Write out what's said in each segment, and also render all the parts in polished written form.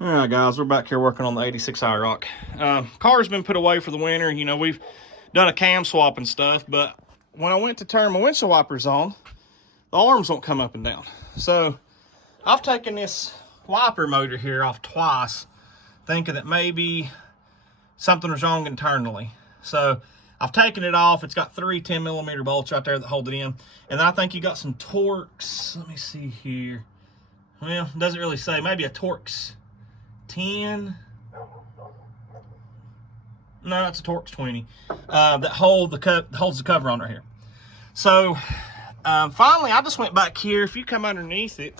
All right, guys, we're back here working on the 86 Iroc. Car's been put away for the winter. You know, we've done a cam swap and stuff, but when I went to turn my windshield wipers on, the arms won't come up and down. So I've taken this wiper motor here off twice, thinking that maybe something was wrong internally. So I've taken it off. It's got three 10mm bolts right there that hold it in. And then I think you got some Torx. Let me see here. Well, it doesn't really say. Maybe a Torx 10. No, it's a Torx 20 that holds the cover on right here. So finally, I just went back here. If you come underneath it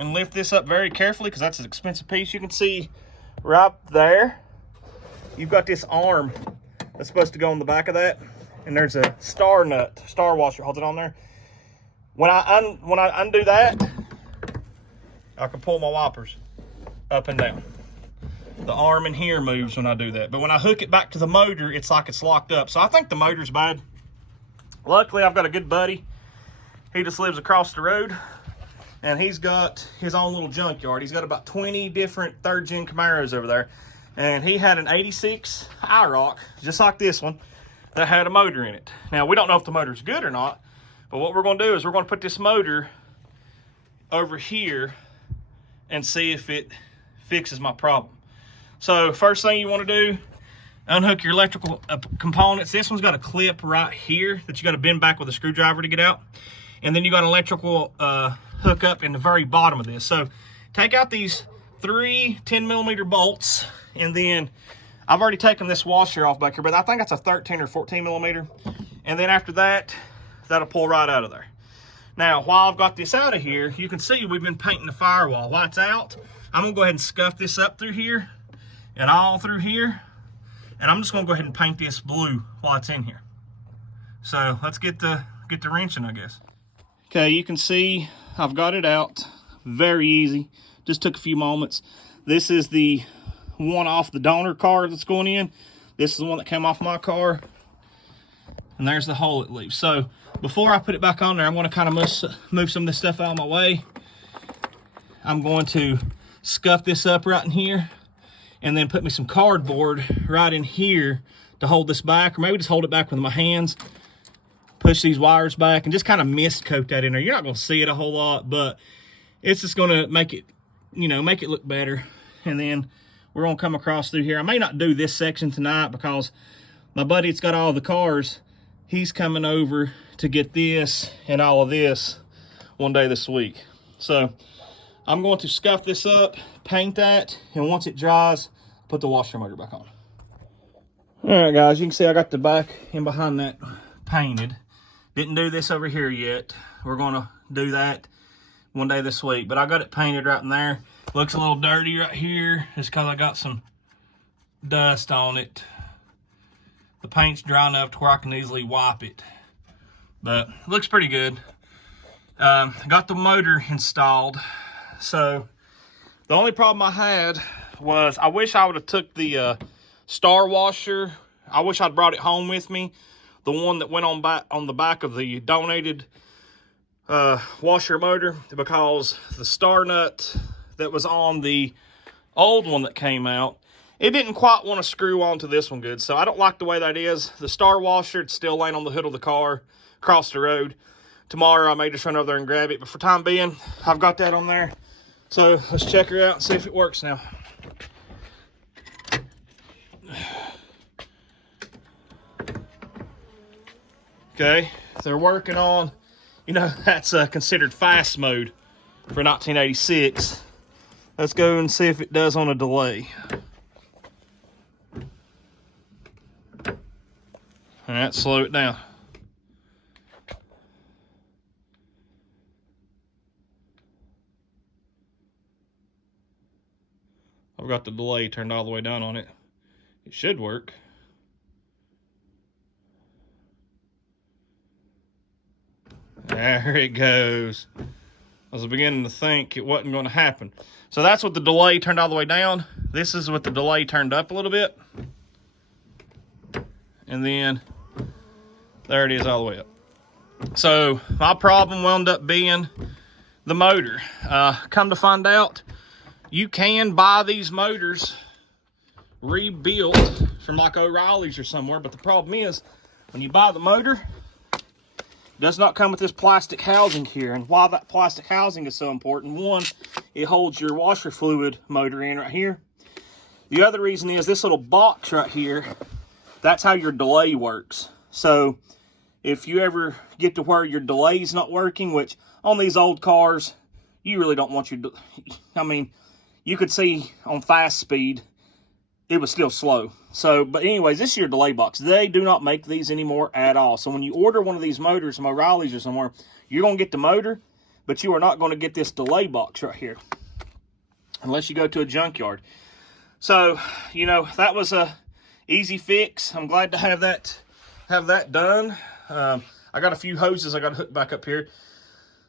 and lift this up very carefully, because that's an expensive piece, you can see right there, you've got this arm that's supposed to go on the back of that, and there's a star washer holds it on there. When I undo that, I can pull my wipers up and down. The arm in here moves when I do that. But when I hook it back to the motor, it's like it's locked up. So I think the motor's bad. Luckily, I've got a good buddy. He just lives across the road, and he's got his own little junkyard. He's got about 20 different third-gen Camaros over there. And he had an 86 Iroc, just like this one, that had a motor in it. Now, we don't know if the motor's good or not, but what we're going to do is we're going to put this motor over here and see if it fixes my problem. So first thing you want to do, unhook your electrical components. This one's got a clip right here that you got to bend back with a screwdriver to get out. And then you got an electrical hook up in the very bottom of this. So take out these three 10mm bolts, and then I've already taken this washer off back here, but I think that's a 13 or 14mm. And then after that, that'll pull right out of there. Now, while I've got this out of here, you can see we've been painting the firewall. While it's out, I'm gonna go ahead and scuff this up through here and all through here. And I'm just gonna go ahead and paint this blue while it's in here. So let's get the wrenching, I guess. Okay, you can see I've got it out. Very easy, just took a few moments. This is the one off the donor car that's going in. This is the one that came off my car. And there's the hole it leaves. So before I put it back on there, I'm going to kind of move some of this stuff out of my way. I'm going to scuff this up right in here, and then put me some cardboard right in here to hold this back, or maybe just hold it back with my hands. Push these wires back and just kind of mist coat that in there. You're not going to see it a whole lot, but it's just going to make it, you know, make it look better. And then we're going to come across through here. I may not do this section tonight because my buddy that's got all the cars, he's coming over to get this and all of this one day this week. So I'm going to scuff this up, paint that, and once it dries, put the washer motor back on. All right, guys, you can see I got the back and behind that painted. Didn't do this over here yet. We're gonna do that one day this week, but I got it painted right in there. Looks a little dirty right here just because I got some dust on it. The paint's dry enough to where I can easily wipe it, but it looks pretty good. Got the motor installed. So the only problem I had was I wish I would have took the star washer. I wish I'd brought it home with me. The one that went on the back of the donated washer motor, because the star nut that was on the old one that came out, it didn't quite want to screw onto this one good. So I don't like the way that is. The star washer, it's still laying on the hood of the car across the road. Tomorrow I may just run over there and grab it, but for time being, I've got that on there. So let's check her out and see if it works now. Okay, they're working on, you know, that's considered fast mode for 1986. Let's go and see if it does on a delay. All right, slow it down. I've got the delay turned all the way down on it. It should work. There it goes. I was beginning to think it wasn't going to happen. So that's what the delay turned all the way down. This is what the delay turned up a little bit. And then there it is all the way up. So my problem wound up being the motor. Come to find out, you can buy these motors rebuilt from like O'Reilly's or somewhere, but the problem is when you buy the motor, it does not come with this plastic housing here. And why that plastic housing is so important: one, it holds your washer fluid motor in right here. The other reason is this little box right here, that's how your delay works. So if you ever get to where your delay's not working, which on these old cars, you really don't want your, I mean, you could see on fast speed, it was still slow. So, but anyways, this is your delay box. They do not make these anymore at all. So when you order one of these motors from O'Reilly's or somewhere, you're going to get the motor, but you are not going to get this delay box right here, unless you go to a junkyard. So, you know, that was a easy fix. I'm glad to have that done. I got a few hoses I got to hook back up here.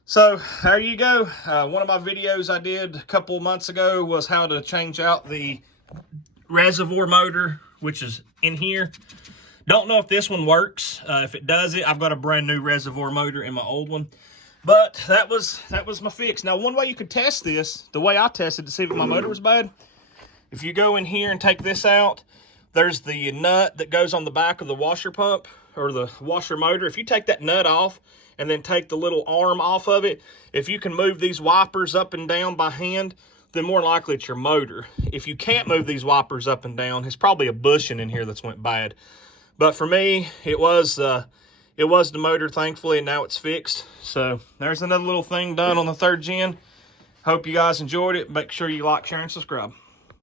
So there you go. One of my videos I did a couple months ago was how to change out the reservoir motor, which is in here. Don't know if this one works. If it does it, I've got a brand new reservoir motor in my old one. But that was my fix. Now, one way you could test this, the way I tested to see if my motor was bad, if you go in here and take this out, there's the nut that goes on the back of the washer pump or the washer motor. If you take that nut off and then take the little arm off of it, if you can move these wipers up and down by hand, then more likely it's your motor. If you can't move these wipers up and down, it's probably a bushing in here that's went bad. But for me, it was the motor, thankfully, and now it's fixed. So there's another little thing done on the 3rd gen. Hope you guys enjoyed it. Make sure you like, share, and subscribe.